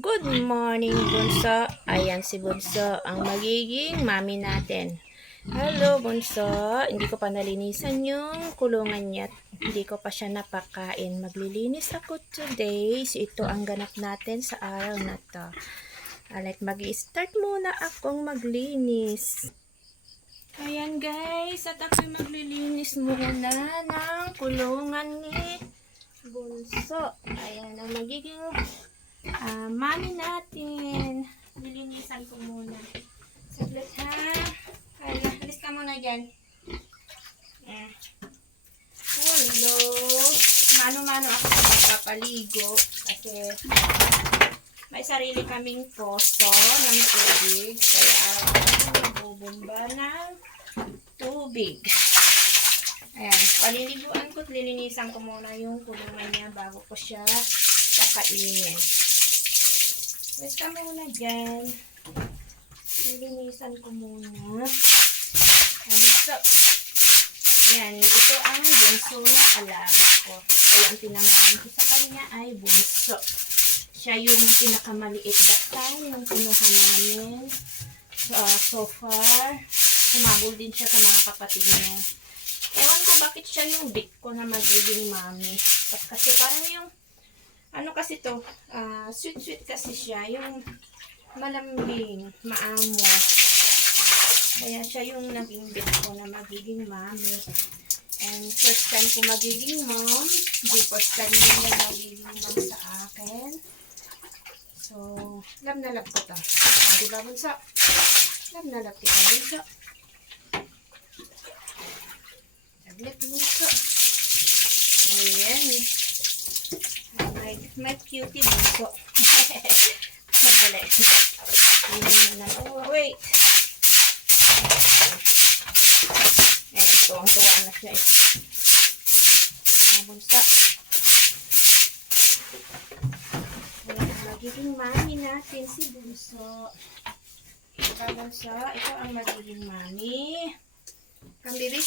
Good morning, Bunso. Ayan si Bunso, ang magiging mami natin. Hello, Bunso. Hindi ko pa nalinisan yung kulungan niya. Hindi ko pa siya napakain. Maglilinis ako today. So, ito ang ganap natin sa araw na to. Alright, mag-i-start muna akong maglinis. Ayan, guys. At ako'y maglilinis muna ng kulungan ni Bunso. Ayan ang magiging mami natin. Lilinisan ko muna. Saglit ha. Kaya, alis ka muna dyan. Hello. Mano-mano ako sa magpapaligo. Kasi may sarili kaming poso ng tubig. Kaya araw-araw nagbubumba ng tubig. Ayan. Paliliguan ko at lilinisan ko muna yung kulungan niya bago ko siya kakainin. Wait ka muna dyan. Lilinisan ko muna. So, yan. Ito ang bunso na alaga ko. Kaya ang tinangalan ko sa kanya ay bunso. Siya yung pinakamaliit that time yung kinuha namin. So far, humabol din siya sa mga kapatid niya. Ewan ko bakit siya yung big ko na magiging mami. Kasi parang yung ano kasi to, sweet kasi siya, yung malambing, maamo. Kaya siya yung naging bit ko na magiging mami. And first time ko magiging mom, the first time niya magiging mom sa akin. So, love na love ko to. Diba, Bunso? Love na love kita, Bunso. Saglit, Bunso. Ayan. My cutie Bunso. Sandali. Oh, wait. Ayan, tuwang-tuwa na siya eh. Bunso. Ayan, magiging mami natin si Bunso. Ito, Bunso. Ito ang magiging mami. Kambibi.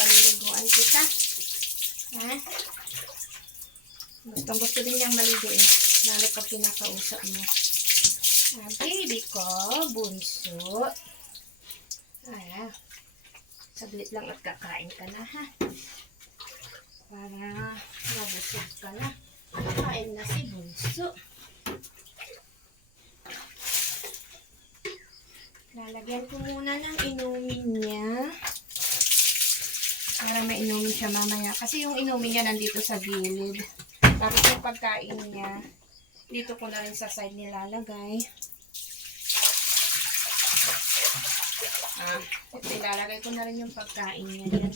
Paliliguan kita. Ha? Gusto din niyang maligo eh. Lalo pag kinakausap mo. Baby ko, Bunso. Ayan. Saglit lang at kakain ka na ha. Para mabusog ka na. Kain na si Bunso. Lalagyan ko muna ng inumin niya. Para mainumin siya mamaya. Kasi yung inumin niya nandito sa gilid. Tapos yung pagkain niya, dito ko na rin sa side nilalagay. Ito ilalagay ko na rin yung pagkain niya.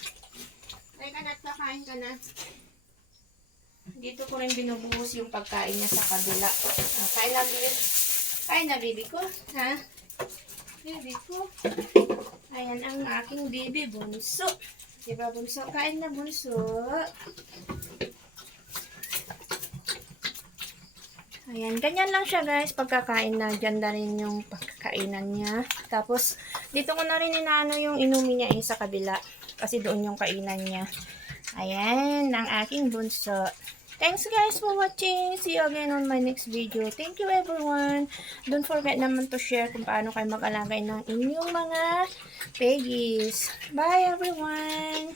Ay ka na, kakain ka na. Dito ko rin binubuhos yung pagkain niya sa kabila. Kain na, baby. Kain na, baby ko. Ha? Baby ko. Ayan ang aking baby, Bunso. Diba, Bunso? Kain na, Bunso. Ayan, ganyan lang siya guys, pagkakain na, dyan na rin yung pagkakainan niya. Tapos, dito ko na rin inaano yung inumin niya sa kabila. Kasi doon yung kainan niya. Ayan, ang aking Bunso. Thanks guys for watching. See you again on my next video. Thank you everyone. Don't forget naman to share kung paano kayo mag-alagay ng inyong mga piggies. Bye everyone!